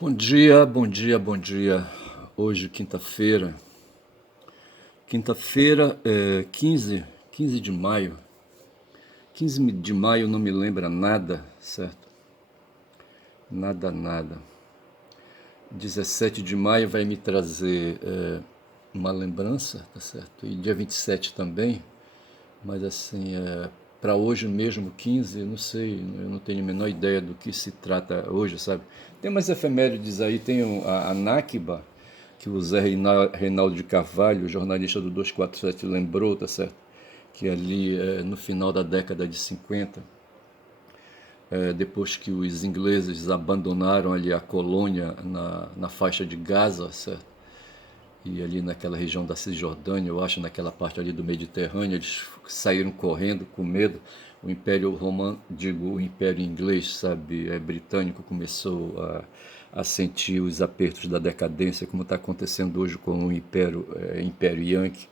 Bom dia, bom dia, bom dia. Hoje, quinta-feira. Quinta-feira, 15 de maio. 15 de maio não me lembra nada, certo? Nada, nada. 17 de maio vai me trazer uma lembrança, tá certo? E dia 27 também, mas assim, para hoje mesmo, 15, eu não sei, eu não tenho a menor ideia do que se trata hoje, sabe? Tem umas efemérides aí, tem a Nakba, que o Zé Reinaldo de Carvalho, jornalista do 247, lembrou, tá certo? Que ali no final da década de 50, depois que os ingleses abandonaram ali a colônia na faixa de Gaza, certo? E ali naquela região da Cisjordânia, eu acho, naquela parte ali do Mediterrâneo, eles saíram correndo com medo. O Império Romano, digo, o Império Inglês, sabe, britânico, começou a sentir os apertos da decadência, como está acontecendo hoje com o Império Yankee.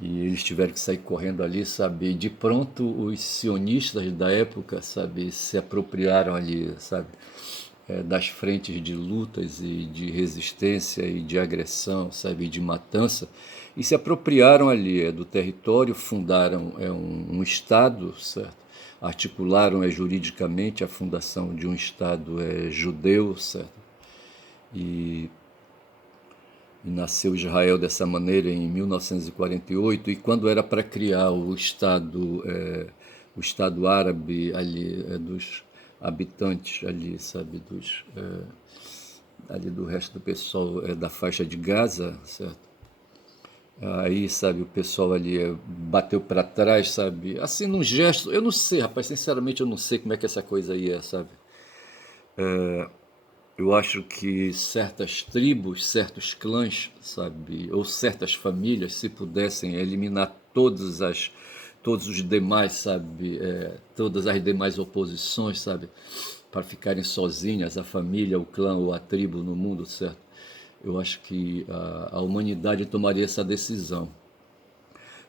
E eles tiveram que sair correndo ali, sabe? E de pronto, os sionistas da época, sabe, se apropriaram ali, sabe, das frentes de lutas e de resistência e de agressão, sabe, de matança, e se apropriaram ali do território, fundaram um Estado, certo? Articularam juridicamente a fundação de um Estado judeu, certo? E e nasceu Israel dessa maneira em 1948, e quando era para criar o Estado árabe ali, dos habitantes ali, sabe, ali do resto do pessoal da faixa de Gaza, certo? Aí, sabe, o pessoal ali bateu para trás, sabe? Assim, num gesto, eu não sei, rapaz, sinceramente eu não sei como é que essa coisa aí é, sabe? Eu acho que certas tribos, certos clãs, sabe, ou certas famílias, se pudessem eliminar todos os demais, sabe, todas as demais oposições, sabe, para ficarem sozinhas, a família, o clã ou a tribo no mundo, certo? Eu acho que a humanidade tomaria essa decisão.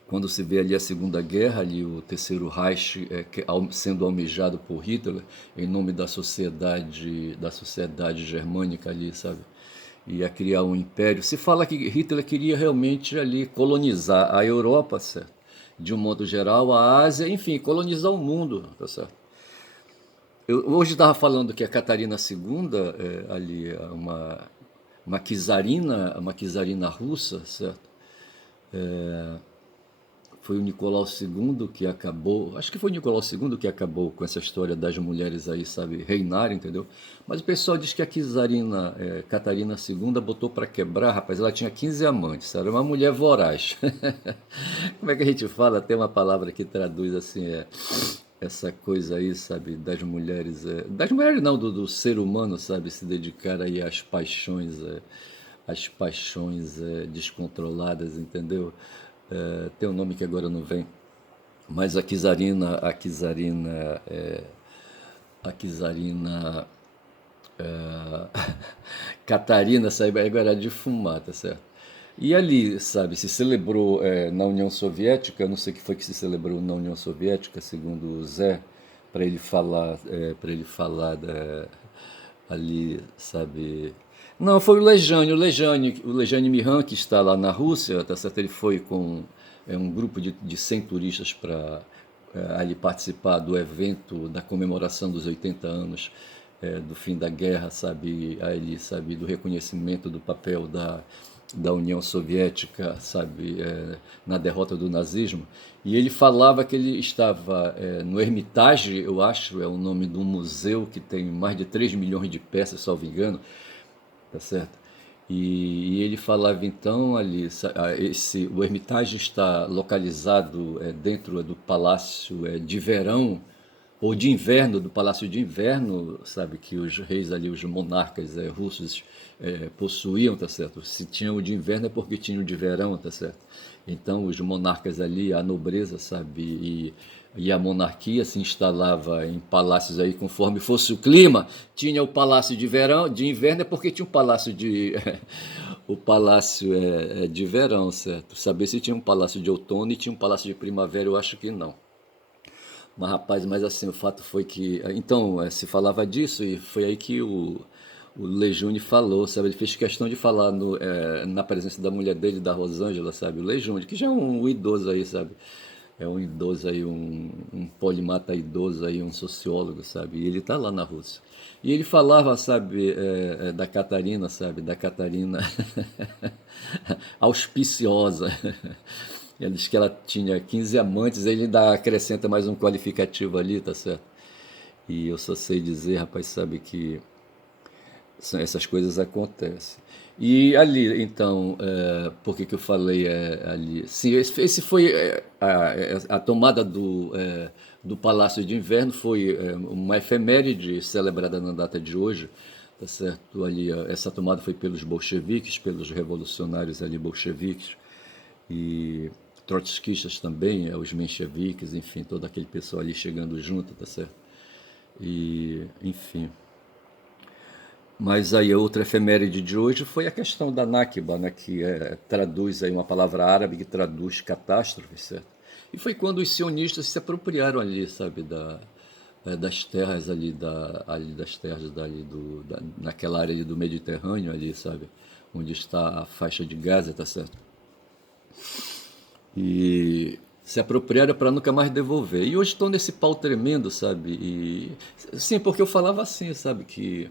Quando se vê ali a Segunda Guerra, ali o Terceiro Reich sendo almejado por Hitler em nome da sociedade germânica ali, sabe? Ia criar um império. Se fala que Hitler queria realmente ali colonizar a Europa, certo? De um modo geral, a Ásia, enfim, colonizar o mundo, tá certo? Eu hoje estava falando que a Catarina II, ali, uma czarina russa, certo? Foi o Nicolau II que acabou, acho que foi o Nicolau II que acabou com essa história das mulheres aí, sabe, reinarem, entendeu? Mas o pessoal diz que a czarina Catarina II botou para quebrar, rapaz, ela tinha 15 amantes, era uma mulher voraz. Como é que a gente fala? Tem uma palavra que traduz assim, essa coisa aí, sabe, das mulheres não, do ser humano, sabe, se dedicar aí às paixões descontroladas, entendeu? Tem um nome que agora não vem, mas a Kizarina Catarina saiu agora de fumar, tá certo? E ali, sabe, se celebrou na União Soviética, eu não sei o que foi que se celebrou na União Soviética, segundo o Zé, para ele falar ali, sabe. Não, foi o Lejane Mihan, que está lá na Rússia, tá certo? Ele foi com um grupo de 100 turistas para ali participar do evento da comemoração dos 80 anos do fim da guerra, sabe, ali, sabe, do reconhecimento do papel da União Soviética, sabe, na derrota do nazismo. E ele falava que ele estava no Hermitage, eu acho, é o nome de um museu que tem mais de 3 milhões de peças, salvo engano, tá certo? E ele falava então ali, o Hermitage está localizado dentro do Palácio de Verão ou de Inverno, do Palácio de Inverno, sabe, que os reis ali, os monarcas russos possuíam, tá certo? Se tinham o de inverno é porque tinham o de verão, tá certo? Então os monarcas ali, a nobreza, sabe, e a monarquia se instalava em palácios aí conforme fosse o clima. Tinha o palácio de verão, de inverno é porque tinha o palácio de o palácio de verão, certo? Saber se tinha um palácio de outono e tinha um palácio de primavera, eu acho que não. Mas rapaz, mas assim, o fato foi que então se falava disso e foi aí que o Lejune falou, sabe? Ele fez questão de falar na presença da mulher dele, da Rosângela, sabe? O Lejune, que já é um idoso aí, sabe? É um idoso aí, um polimata idoso aí, um sociólogo, sabe? E ele tá lá na Rússia. E ele falava, sabe, da Catarina, sabe? Da Catarina auspiciosa. Ele diz que ela tinha 15 amantes, ele ainda acrescenta mais um qualificativo ali, tá certo? E eu só sei dizer, rapaz, sabe que essas coisas acontecem. E ali, então, por que que eu falei ali? Sim, esse foi a tomada do Palácio de Inverno, foi uma efeméride celebrada na data de hoje, tá certo? Ali, essa tomada foi pelos bolcheviques, pelos revolucionários ali bolcheviques e trotskistas também, os mencheviques, enfim, todo aquele pessoal ali chegando junto, tá certo? E, enfim. Mas aí a outra efeméride de hoje foi a questão da Nakba, né, que traduz aí uma palavra árabe que traduz catástrofe, certo? E foi quando os sionistas se apropriaram ali, sabe, das terras ali das terras naquela área ali do Mediterrâneo ali, sabe, onde está a faixa de Gaza, tá certo? E se apropriaram para nunca mais devolver. E hoje estão nesse pau tremendo, sabe? E sim, porque eu falava assim, sabe, que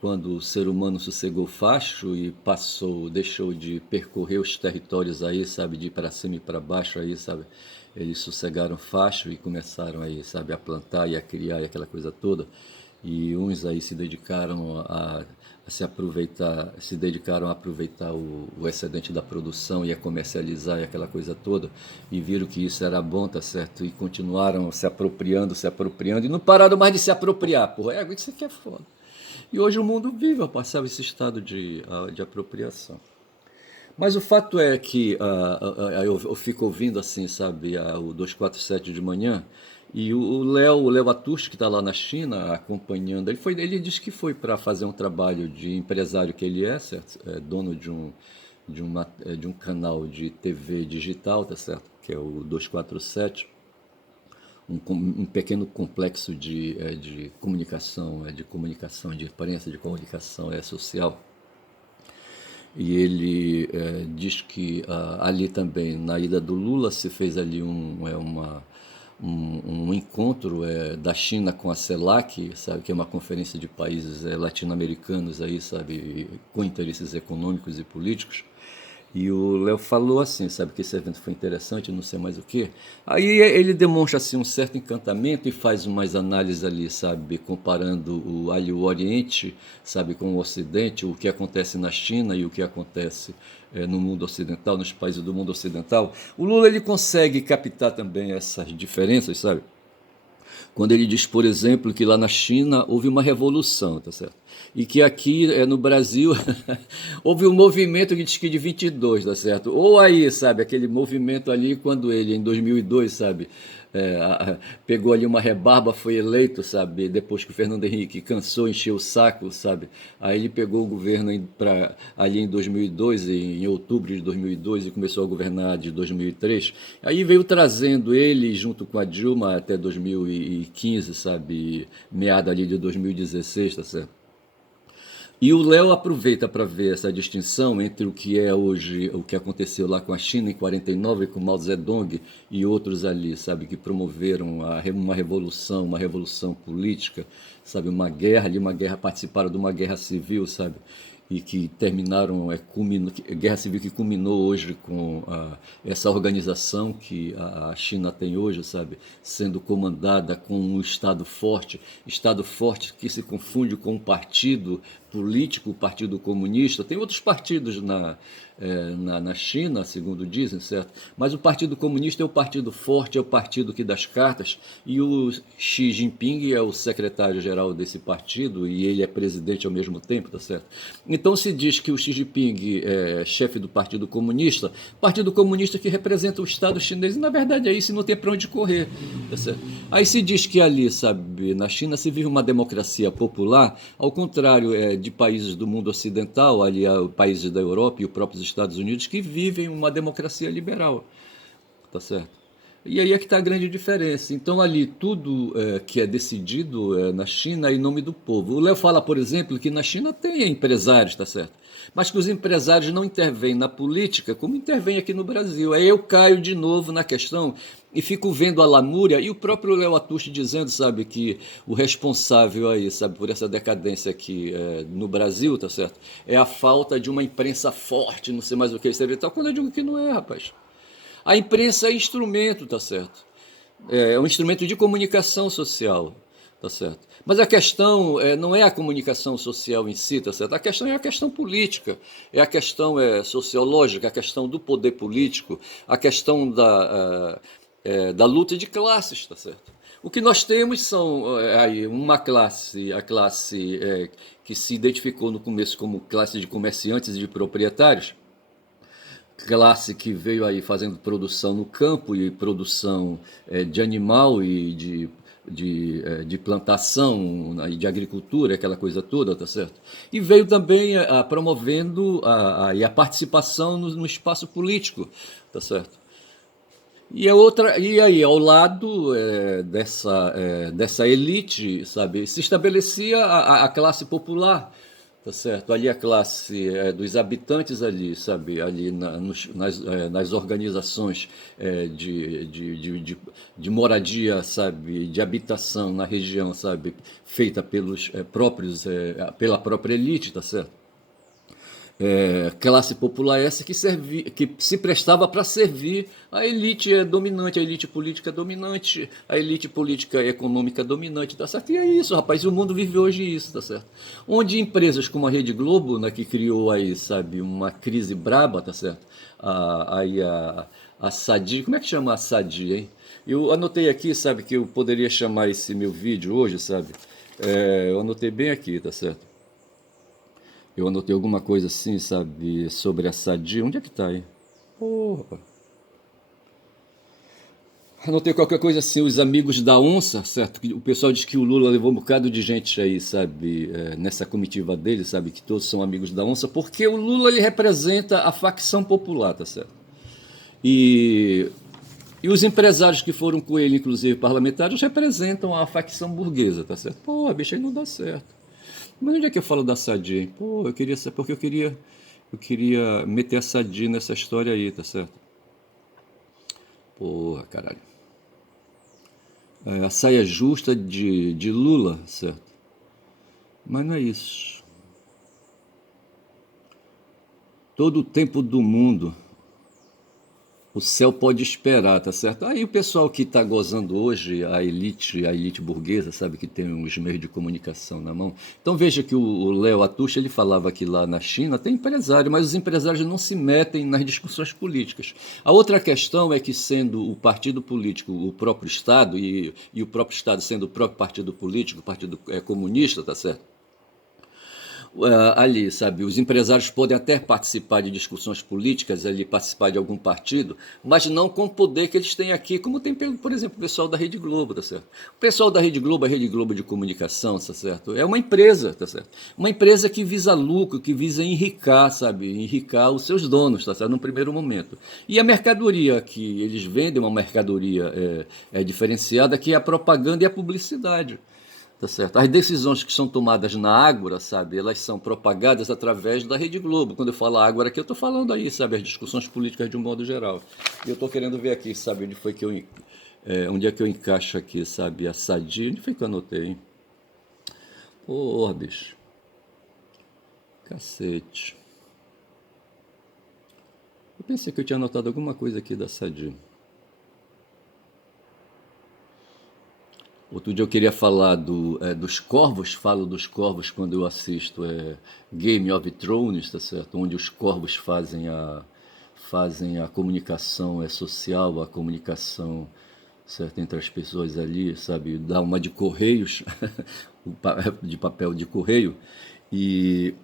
quando o ser humano sossegou o facho e passou, deixou de percorrer os territórios aí, sabe, de ir para cima e para baixo aí, sabe, eles sossegaram o facho e começaram aí, sabe, a plantar e a criar e aquela coisa toda. E uns aí se dedicaram a se aproveitar, se dedicaram a aproveitar o excedente da produção e a comercializar e aquela coisa toda, e viram que isso era bom, tá certo? E continuaram se apropriando, e não pararam mais de se apropriar, porra, isso aqui é foda. E hoje o mundo vive a passar esse estado de apropriação. Mas o fato é que eu fico ouvindo assim, sabe, o 247 de manhã, e o Léo Aturski, que está lá na China acompanhando, ele disse que foi para fazer um trabalho de empresário que ele é, certo? É dono de um canal de TV digital, tá certo? Que é o 247, um pequeno complexo de imprensa, de comunicação social. E ele diz que ali também, na ida do Lula, se fez ali um encontro da China com a CELAC, sabe, que é uma conferência de países latino-americanos aí, sabe, com interesses econômicos e políticos. E o Léo falou assim, sabe, que esse evento foi interessante, não sei mais o quê. Aí ele demonstra assim um certo encantamento e faz umas análises ali, sabe, comparando o Oriente, sabe, com o Ocidente, o que acontece na China e o que acontece no mundo ocidental, nos países do mundo ocidental. O Lula ele consegue captar também essas diferenças, sabe? Quando ele diz, por exemplo, que lá na China houve uma revolução, tá certo? E que aqui no Brasil houve um movimento que diz que de 22, tá certo? Ou aí, sabe, aquele movimento ali quando ele, em 2002, sabe, pegou ali uma rebarba, foi eleito, sabe, depois que o Fernando Henrique cansou, encheu o saco, sabe, aí ele pegou o governo ali em 2002, em outubro de 2002, e começou a governar de 2003, aí veio trazendo ele junto com a Dilma até 2015, sabe, meada ali de 2016, tá certo? E o Léo aproveita para ver essa distinção entre o que é hoje, o que aconteceu lá com a China em 49, com Mao Zedong e outros ali, sabe, que promoveram uma revolução política, sabe, uma guerra ali, participaram de uma guerra civil, sabe, e que terminaram, guerra civil que culminou hoje com essa organização que a China tem hoje, sabe, sendo comandada com um Estado forte que se confunde com um partido político, o Partido Comunista. Tem outros partidos na China, segundo dizem, certo? Mas o Partido Comunista é o partido forte, é o partido que dá as cartas, e o Xi Jinping é o secretário-geral desse partido e ele é presidente ao mesmo tempo, tá certo? Então se diz que o Xi Jinping é chefe do Partido Comunista que representa o Estado chinês, e na verdade é isso, e não tem para onde correr, tá certo? Aí se diz que ali, sabe, na China se vive uma democracia popular, ao contrário de países do mundo ocidental, ali países da Europa e os próprios Estados Unidos, que vivem uma democracia liberal, tá certo? E aí é que está a grande diferença. Então, ali, tudo que é decidido na China é em nome do povo. O Léo fala, por exemplo, que na China tem empresários, tá certo? Mas que os empresários não intervêm na política como intervêm aqui no Brasil. Aí eu caio de novo na questão e fico vendo a lamúria e o próprio Léo Atushi dizendo, sabe, que o responsável aí, sabe, por essa decadência aqui no Brasil, tá certo? É a falta de uma imprensa forte, não sei mais o que, etc. Tal, quando eu digo que não é, rapaz. A imprensa é instrumento, tá certo? É um instrumento de comunicação social, tá certo? Mas a questão não é a comunicação social em si, tá certo? A questão é a questão política, é a questão sociológica, a questão do poder político, a questão da luta de classes, tá certo? O que nós temos são aí uma classe, a classe que se identificou no começo como classe de comerciantes e de proprietários, classe que veio aí fazendo produção no campo e produção de animal e de plantação e de agricultura, aquela coisa toda, tá certo? E veio também promovendo a participação no espaço político, tá certo? E aí, ao lado dessa elite, sabe, se estabelecia a classe popular, tá certo? Ali a classe dos habitantes ali, sabe, ali nas organizações de moradia, sabe, de habitação na região, sabe, feita pelos pela própria elite, tá certo? Classe popular essa que se prestava para servir a elite dominante, a elite política dominante, a elite política econômica dominante, tá certo? E é isso, rapaz, e o mundo vive hoje isso, tá certo? Onde empresas como a Rede Globo, né, que criou aí, sabe, uma crise braba, tá certo? A Sadi, como é que chama a Sadi, hein? Eu anotei aqui, sabe, que eu poderia chamar esse meu vídeo hoje, sabe? Eu anotei bem aqui, tá certo? Eu anotei alguma coisa assim, sabe, sobre a Sadia. Onde é que tá aí? Porra. Anotei qualquer coisa assim, os amigos da onça, certo? O pessoal diz que o Lula levou um bocado de gente aí, sabe, nessa comitiva dele, sabe, que todos são amigos da onça, porque o Lula ele representa a facção popular, tá certo? E, e os empresários que foram com ele, inclusive parlamentares, representam a facção burguesa, tá certo? Pô, bicho, aí não dá certo. Mas onde é que eu falo da Sadia, hein? Pô, eu queria saber, porque eu queria meter a Sadia nessa história aí, tá certo? Porra, caralho. A saia justa de Lula, certo? Mas não é isso. Todo o tempo do mundo o céu pode esperar, tá certo? Aí o pessoal que está gozando hoje, a elite burguesa, sabe, que tem os meios de comunicação na mão. Então veja que o Léo Atucha, ele falava que lá na China tem empresário, mas os empresários não se metem nas discussões políticas. A outra questão é que, sendo o partido político o próprio Estado, e o próprio Estado sendo o próprio partido político, o partido comunista, tá certo? Ali, sabe, os empresários podem até participar de discussões políticas, ali participar de algum partido, mas não com o poder que eles têm aqui, como tem, por exemplo, o pessoal da Rede Globo, tá certo? O pessoal da Rede Globo, a Rede Globo de Comunicação, tá certo? É uma empresa, tá certo? Uma empresa que visa lucro, que visa enricar, sabe, enricar os seus donos, tá certo? Num primeiro momento. E a mercadoria que eles vendem, uma mercadoria diferenciada, que é a propaganda e a publicidade. Tá certo? As decisões que são tomadas na Ágora, sabe, elas são propagadas através da Rede Globo. Quando eu falo Ágora aqui, eu estou falando aí, sabe, as discussões políticas de um modo geral. E eu estou querendo ver aqui, sabe, onde é que eu encaixo aqui, sabe, a Sadia. Onde foi que eu anotei, hein? Porra, bicho. Cacete. Eu pensei que eu tinha anotado alguma coisa aqui da Sadia. Outro dia eu queria falar dos corvos, falo dos corvos quando eu assisto Game of Thrones, tá certo? Onde os corvos fazem a comunicação social, a comunicação, certo, entre as pessoas ali, sabe? Dá uma de correios, de papel de correio, e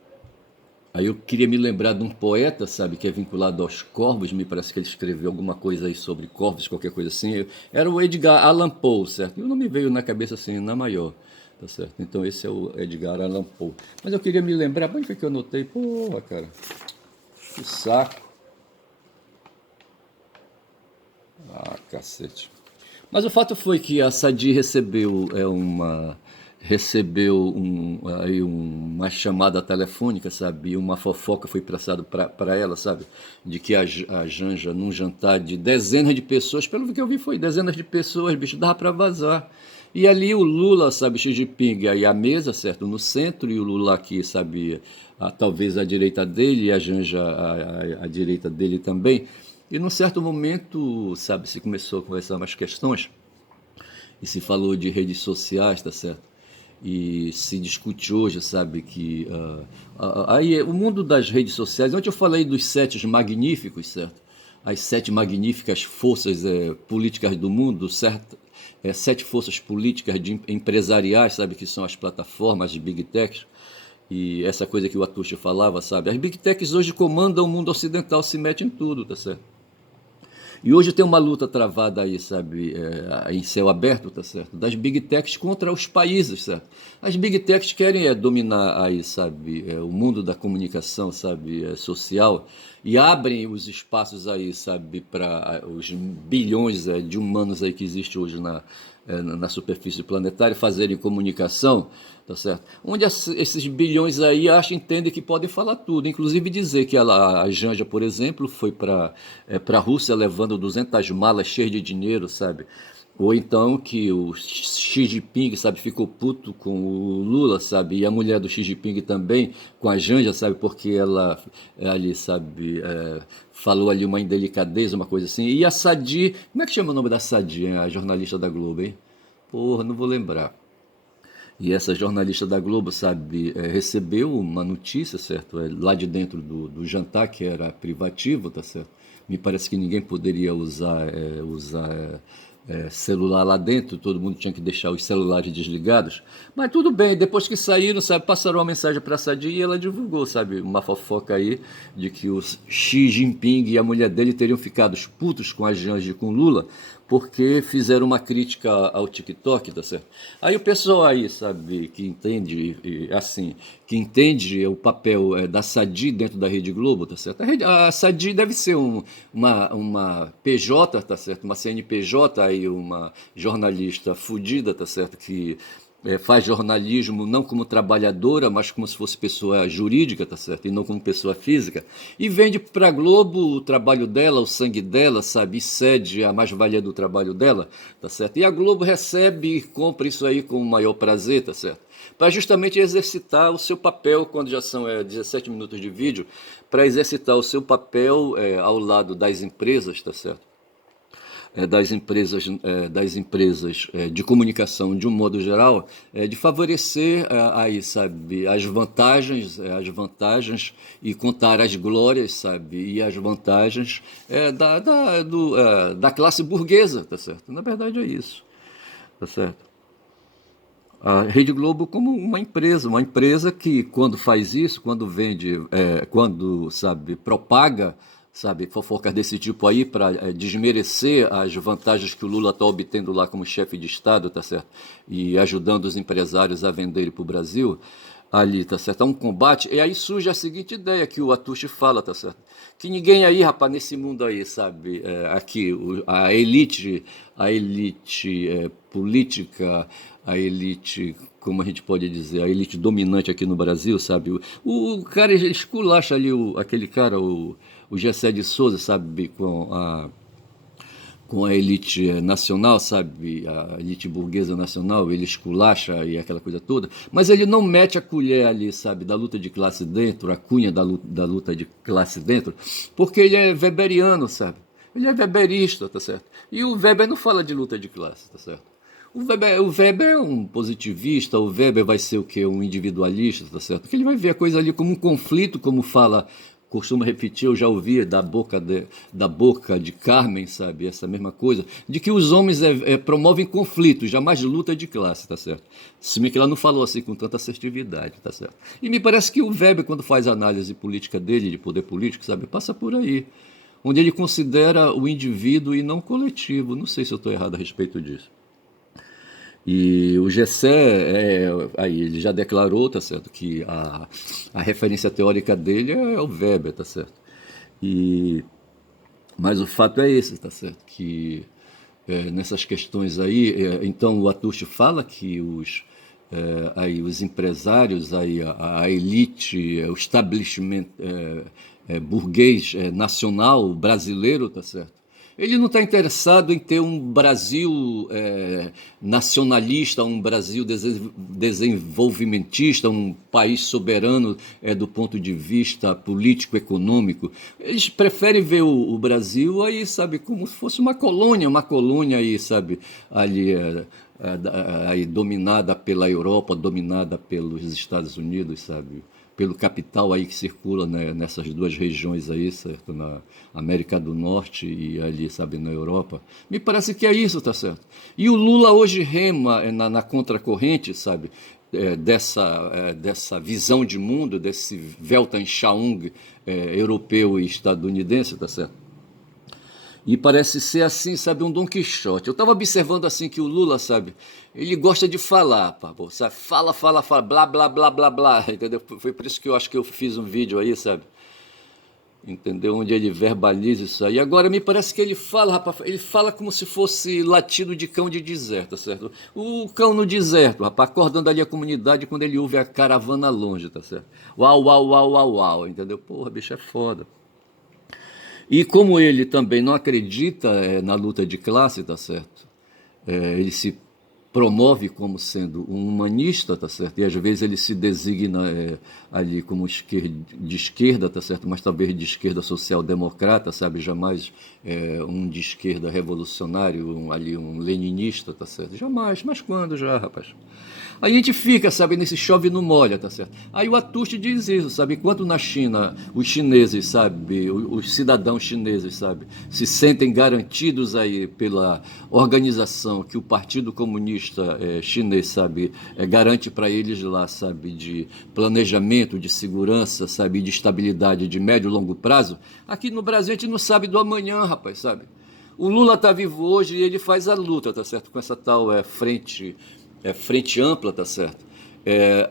aí eu queria me lembrar de um poeta, sabe, que é vinculado aos corvos, me parece que ele escreveu alguma coisa aí sobre corvos, qualquer coisa assim. Era o Edgar Allan Poe, certo? E o nome veio na cabeça assim, na maior, tá certo? Então esse é o Edgar Allan Poe. Mas eu queria me lembrar, onde foi que eu anotei? Porra, cara, que saco. Cacete. Mas o fato foi que a Sadi recebeu uma chamada telefônica, sabe? E uma fofoca foi passada para ela, sabe? De que a Janja, num jantar de dezenas de pessoas, pelo que eu vi foi dezenas de pessoas, bicho, dava para vazar. E ali o Lula, sabe, Xi Jinping, aí a mesa, certo, no centro, e o Lula aqui, sabe, talvez à direita dele, e a Janja à direita dele também. E num certo momento, sabe, se começou a conversar umas questões, e se falou de redes sociais, tá certo? E se discute hoje, sabe, que aí o mundo das redes sociais, ontem eu falei dos sete magníficos, certo? As sete magníficas forças políticas do mundo, certo? Sete forças políticas empresariais, sabe, que são as plataformas de Big Tech. E essa coisa que o Atushi falava, sabe? As Big Techs hoje comandam o mundo ocidental, se metem em tudo, tá certo? E hoje tem uma luta travada aí, sabe, em céu aberto, tá certo? Das Big Techs contra os países, certo? As Big Techs querem dominar aí, sabe, o mundo da comunicação, sabe, social, e abrem os espaços aí, sabe, para os bilhões de humanos aí que existe hoje na superfície planetária fazerem comunicação, tá certo? Onde esses bilhões aí acham, entendem que podem falar tudo, inclusive dizer que a Janja, por exemplo, foi para a Rússia levando 200 malas cheias de dinheiro, sabe? Ou então que o Xi Jinping, sabe, ficou puto com o Lula, sabe? E a mulher do Xi Jinping também, com a Janja, sabe? Porque ela ali, sabe, falou ali uma indelicadeza, uma coisa assim. E a Sadi, como é que chama o nome da Sadi, hein? A jornalista da Globo, hein? Porra, não vou lembrar. E essa jornalista da Globo, sabe, recebeu uma notícia, certo? Lá de dentro do jantar, que era privativo, tá certo? Me parece que ninguém poderia usar celular lá dentro, todo mundo tinha que deixar os celulares desligados. Mas tudo bem, depois que saíram, sabe, passaram uma mensagem para a Sadi e ela divulgou, sabe, uma fofoca aí de que o Xi Jinping e a mulher dele teriam ficado putos com a Janja e com Lula porque fizeram uma crítica ao TikTok, tá certo? Aí o pessoal aí, sabe, que entende, assim, que entende o papel da Sadi dentro da Rede Globo, tá certo? A Sadi deve ser uma PJ, tá certo? Uma CNPJ, aí uma jornalista fudida, tá certo? Que faz jornalismo não como trabalhadora, mas como se fosse pessoa jurídica, tá certo? E não como pessoa física. E vende para a Globo o trabalho dela, o sangue dela, sabe? E cede a mais-valia do trabalho dela, tá certo? E a Globo recebe e compra isso aí com o maior prazer, tá certo? Para justamente exercitar o seu papel, quando já são 17 minutos de vídeo, para exercitar o seu papel ao lado das empresas, tá certo? De comunicação de um modo geral, de favorecer aí, sabe, as vantagens e contar as glórias, sabe, e as vantagens da classe burguesa, tá certo? Na verdade é isso, tá certo? A Rede Globo como uma empresa que quando faz isso, quando vende, quando, sabe, propaga, sabe, fofocas desse tipo aí para desmerecer as vantagens que o Lula está obtendo lá como chefe de Estado, tá certo? E ajudando os empresários a venderem para o Brasil, ali, tá certo? É um combate, e aí surge a seguinte ideia que o Atushi fala, tá certo? Que ninguém aí, rapaz, nesse mundo aí, sabe, aqui, a elite política, a elite, como a gente pode dizer, a elite dominante aqui no Brasil, sabe? O cara esculacha ali, aquele cara, o Gessé de Souza, sabe, com a elite nacional, sabe, a elite burguesa nacional, ele esculacha e aquela coisa toda, mas ele não mete a colher ali, sabe, da luta de classe dentro, a cunha da luta de classe dentro, porque ele é weberiano, sabe? Ele é weberista, tá certo? E o Weber não fala de luta de classe, tá certo? O Weber é um positivista, o Weber vai ser o quê? Um individualista, tá certo? Porque ele vai ver a coisa ali como um conflito, como costuma repetir, eu já ouvi da boca de Carmen, sabe, essa mesma coisa, de que os homens promovem conflitos, jamais luta de classe, tá certo? Se bem que ela não falou assim com tanta assertividade, tá certo? E me parece que o Weber, quando faz a análise política dele, de poder político, sabe, passa por aí, onde ele considera o indivíduo e não o coletivo. Não sei se eu estou errado a respeito disso. E o Gessé, aí ele já declarou, tá certo, que a referência teórica dele é o Weber, tá certo? E, mas o fato é esse, tá certo? Que nessas questões aí. Então o Atush fala que aí os empresários, aí a elite, o establishment burguês nacional brasileiro, tá certo? Ele não está interessado em ter um Brasil nacionalista, um Brasil desenvolvimentista, um país soberano do ponto de vista político-econômico. Eles preferem ver o Brasil aí, sabe, como se fosse uma colônia aí, sabe, ali aí dominada pela Europa, dominada pelos Estados Unidos, sabe? Pelo capital aí que circula, né, nessas duas regiões aí, certo? Na América do Norte e ali, sabe, na Europa. Me parece que é isso, tá certo? E o Lula hoje rema na contracorrente, sabe? Dessa visão de mundo, desse Weltanschauung europeu e estadunidense, tá certo? E parece ser assim, sabe, um Dom Quixote. Eu estava observando assim que o Lula, sabe, ele gosta de falar, pô, sabe, fala, blá, blá, blá, blá, blá, entendeu? Foi por isso que eu acho que eu fiz um vídeo aí, sabe, entendeu? Onde ele verbaliza isso aí. Agora me parece que ele fala, rapaz, ele fala como se fosse latido de cão de deserto, tá certo? O cão no deserto, rapaz, acordando ali a comunidade quando ele ouve a caravana longe, tá certo? Uau, uau, uau, uau, uau, entendeu? Porra, bicho, é foda. E como ele também não acredita na luta de classe, tá certo? Ele se promove como sendo um humanista, tá certo? E às vezes ele se designa ali como de esquerda, tá certo? Mas talvez de esquerda social-democrata, sabe? Jamais um de esquerda revolucionário, ali um leninista, tá certo? Jamais. Mas quando já, rapaz? Aí a gente fica, sabe, nesse chove não molha, tá certo? Aí o Atush diz isso, sabe? Enquanto na China os chineses, sabe, os cidadãos chineses, sabe, se sentem garantidos aí pela organização que o Partido Comunista Chinês, sabe, garante para eles lá, sabe, de planejamento, de segurança, sabe, de estabilidade de médio e longo prazo, aqui no Brasil a gente não sabe do amanhã, rapaz, sabe? O Lula está vivo hoje e ele faz a luta, tá certo? Com essa tal frente ampla, tá certo?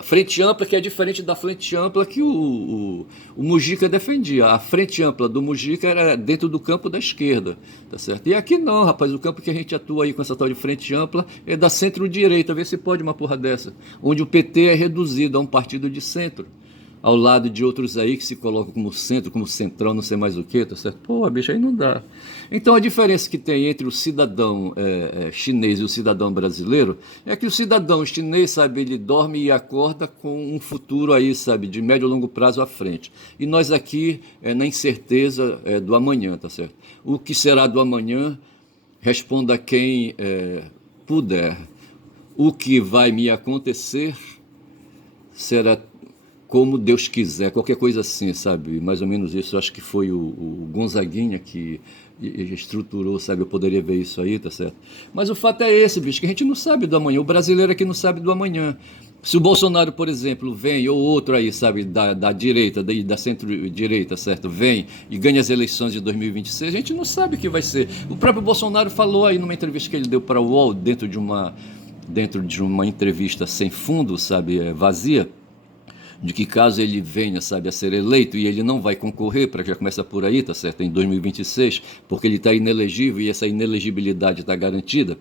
Frente ampla que é diferente da frente ampla que o Mujica defendia. A frente ampla do Mujica era dentro do campo da esquerda, tá certo? E aqui não, rapaz, o campo que a gente atua aí com essa tal de frente ampla é da centro-direita, vê se pode uma porra dessa, onde o PT é reduzido a um partido de centro, ao lado de outros aí que se colocam como centro, como centrão, não sei mais o que, tá certo? Pô, bicho, aí não dá. Então a diferença que tem entre o cidadão chinês e o cidadão brasileiro é que o cidadão chinês, sabe, ele dorme e acorda com um futuro aí, sabe, de médio e longo prazo à frente. E nós aqui na incerteza do amanhã, tá certo? O que será do amanhã, responda quem puder. O que vai me acontecer será como Deus quiser, qualquer coisa assim, sabe? Mais ou menos isso, acho que foi o Gonzaguinha que estruturou, sabe? Eu poderia ver isso aí, tá certo? Mas o fato é esse, bicho, que a gente não sabe do amanhã. O brasileiro aqui não sabe do amanhã. Se o Bolsonaro, por exemplo, vem, ou outro aí, sabe, da direita, da centro-direita, certo? Vem e ganha as eleições de 2026, a gente não sabe o que vai ser. O próprio Bolsonaro falou aí numa entrevista que ele deu para o UOL, dentro de uma entrevista sem fundo, sabe, vazia, de que caso ele venha, sabe, a ser eleito e ele não vai concorrer, para já começa por aí, tá certo, em 2026, porque ele está inelegível e essa inelegibilidade está garantida.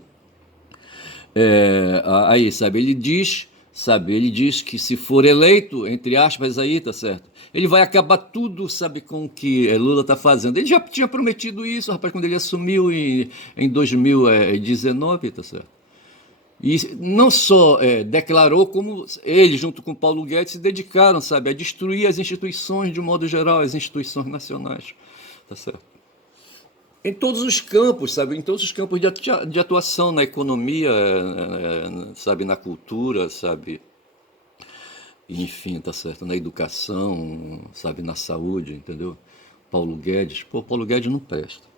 Aí, sabe, ele diz que se for eleito, entre aspas aí, tá certo, ele vai acabar tudo, sabe, com o que Lula está fazendo. Ele já tinha prometido isso, rapaz, quando ele assumiu em 2019, tá certo? E não só declarou, como ele, junto com Paulo Guedes, se dedicaram, sabe, a destruir as instituições, de um modo geral, as instituições nacionais. Tá certo? Em todos os campos, sabe, em todos os campos de atuação, na economia, sabe, na cultura, sabe, enfim, tá certo, na educação, sabe, na saúde, entendeu? Paulo Guedes não presta.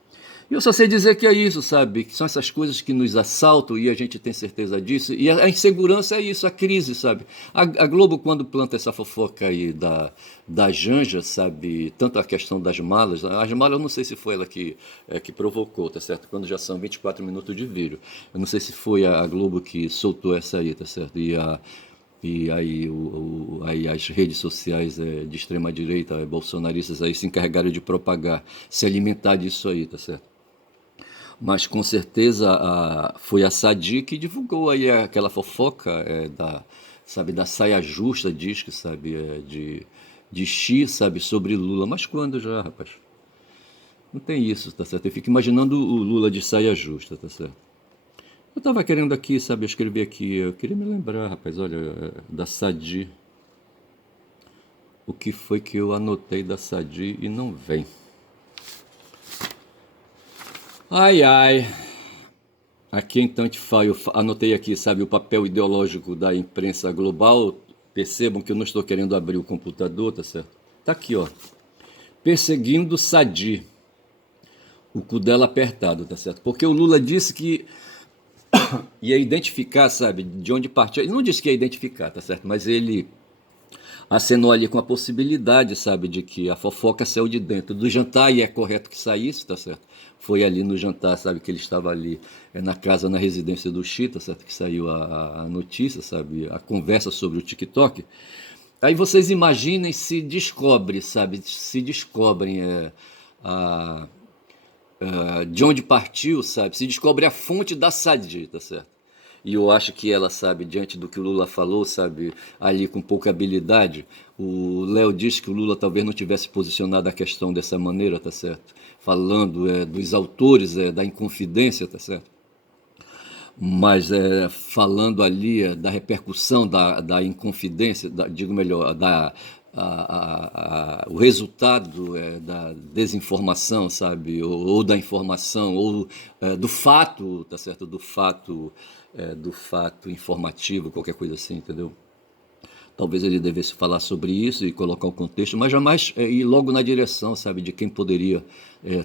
E eu só sei dizer que é isso, sabe? Que são essas coisas que nos assaltam e a gente tem certeza disso. E a insegurança é isso, a crise, sabe? A Globo, quando planta essa fofoca aí da Janja, sabe? Tanto a questão das malas. As malas, eu não sei se foi ela que provocou, tá certo? Quando já são 24 minutos de vídeo. Eu não sei se foi a Globo que soltou essa aí, tá certo? E aí as redes sociais de extrema-direita, bolsonaristas, aí se encarregaram de propagar, se alimentar disso aí, tá certo? Mas com certeza foi a Sadi que divulgou aí aquela fofoca sabe, da saia justa, diz que, sabe, de Xi, sabe, sobre Lula. Mas quando já, rapaz? Não tem isso, tá certo? Eu fico imaginando o Lula de saia justa, tá certo? Eu tava querendo aqui, sabe, escrever aqui, eu queria me lembrar, rapaz, olha, da Sadi. O que foi que eu anotei da Sadi e não vem. Ai, ai. Aqui então eu anotei aqui, sabe, o papel ideológico da imprensa global. Percebam que eu não estou querendo abrir o computador, tá certo? Tá aqui, ó. Perseguindo Sadi. O cu dela apertado, tá certo? Porque o Lula disse que ia identificar, sabe, de onde partiu. Ele não disse que ia identificar, tá certo? Mas ele acenou ali com a possibilidade, sabe, de que a fofoca saiu de dentro do jantar, e é correto que saísse, tá certo? Foi ali no jantar, sabe, que ele estava ali na casa, na residência do Xi, tá certo? Que saiu a notícia, sabe, a conversa sobre o TikTok. Aí vocês imaginem se descobre, sabe, se descobrem a, de onde partiu, sabe, se descobre a fonte da Sadi, tá certo? E eu acho que ela, sabe, diante do que o Lula falou, sabe, ali com pouca habilidade, o Léo disse que o Lula talvez não tivesse posicionado a questão dessa maneira, tá certo? Falando dos autores da Inconfidência, tá certo? Mas falando ali da repercussão da Inconfidência, digo melhor, o resultado da desinformação, sabe, ou da informação, ou do fato, tá certo, do fato informativo, qualquer coisa assim, entendeu? Talvez ele devesse falar sobre isso e colocar o contexto, mas jamais ir logo na direção, sabe, de quem poderia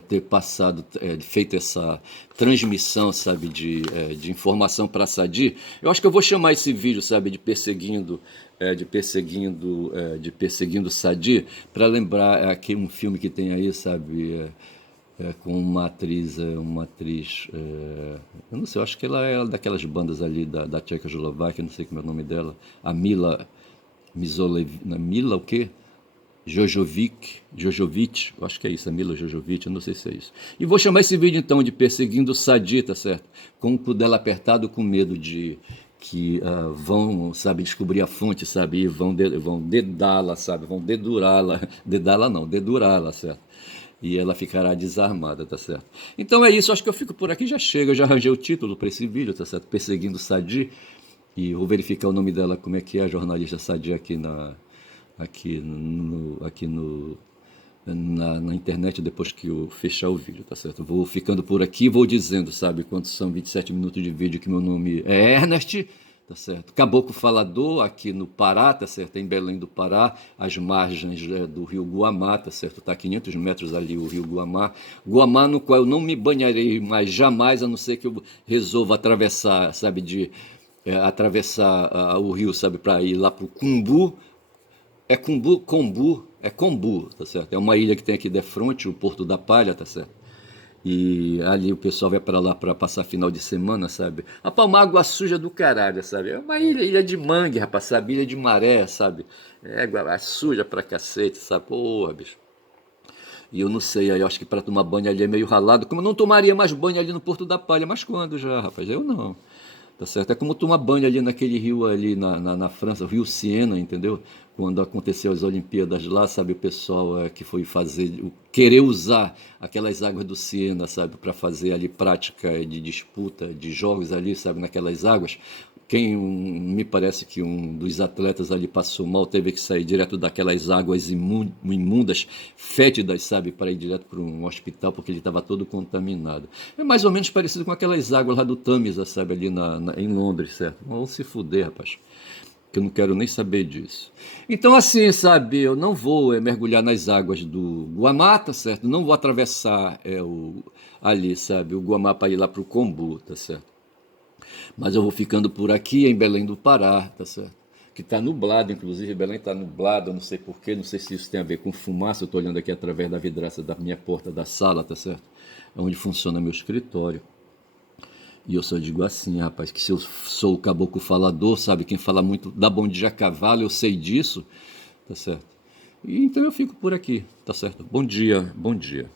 ter passado, feito essa transmissão, sabe, de informação para a Sadi. Eu acho que eu vou chamar esse vídeo, sabe, de perseguindo Sadi, para lembrar aqui um filme que tem aí, sabe, com uma atriz, eu não sei, eu acho que ela é daquelas bandas ali da Tchecoslováquia, não sei como é o nome dela, a Mila o quê? Jojovic, eu acho que é isso, a Mila Jojovic, eu não sei se é isso. E vou chamar esse vídeo então de Perseguindo Sadi, tá certo? Com o cu dela apertado, com medo de que vão, sabe, descobrir a fonte, sabe, e vão dedá-la, sabe, vão dedurá-la, dedá-la não, dedurá-la, certo? E ela ficará desarmada, tá certo? Então é isso, acho que eu fico por aqui, já chega, eu já arranjei o título para esse vídeo, tá certo? Perseguindo Sadi. E vou verificar o nome dela, como é que é a jornalista Sadi na internet depois que eu fechar o vídeo, tá certo? Vou ficando por aqui, vou dizendo, sabe, quantos são 27 minutos de vídeo, que meu nome é Ernest, tá certo? Caboclo Falador, aqui no Pará, tá certo? Em Belém do Pará, às margens do rio Guamá, tá certo? Tá a 500 metros ali o rio Guamá. Guamá, no qual eu não me banharei mais jamais, a não ser que eu resolva atravessar, sabe, atravessar o rio, sabe, para ir lá pro Cumbu. É Combu, tá certo? É uma ilha que tem aqui de frente, o Porto da Palha, tá certo? E ali o pessoal vai para lá para passar final de semana, sabe? Rapaz, uma água suja do caralho, sabe? É uma ilha de mangue, rapaz, sabe? Ilha de maré, sabe? É água suja pra cacete, sabe? Porra, bicho. E eu não sei, aí eu acho que para tomar banho ali é meio ralado. Como eu não tomaria mais banho ali no Porto da Palha, mas quando já, rapaz? Eu não. Tá certo? É como tomar banho ali naquele rio ali na França, o rio Siena, entendeu? Quando aconteceu as Olimpíadas lá, sabe, o pessoal que foi querer usar aquelas águas do Siena, sabe, para fazer ali prática de disputa, de jogos ali, sabe, naquelas águas. Me parece que um dos atletas ali passou mal, teve que sair direto daquelas águas imundas, fétidas, sabe, para ir direto para um hospital, porque ele estava todo contaminado. É mais ou menos parecido com aquelas águas lá do Tamisa, sabe, ali em Londres, certo? Vão se fuder, rapaz, que eu não quero nem saber disso. Então, assim, sabe, eu não vou mergulhar nas águas do Guamá, tá certo? Não vou atravessar ali, sabe, o Guamá para ir lá para o Combu, tá certo? Mas eu vou ficando por aqui em Belém do Pará, tá certo? Que está nublado, inclusive, Belém está nublado, eu não sei porquê, não sei se isso tem a ver com fumaça, eu estou olhando aqui através da vidraça da minha porta da sala, tá certo? É onde funciona meu escritório. E eu só digo assim, rapaz, que se eu sou o caboclo falador, sabe, quem fala muito dá bom dia a cavalo, eu sei disso, tá certo? E então eu fico por aqui, tá certo? Bom dia, bom dia.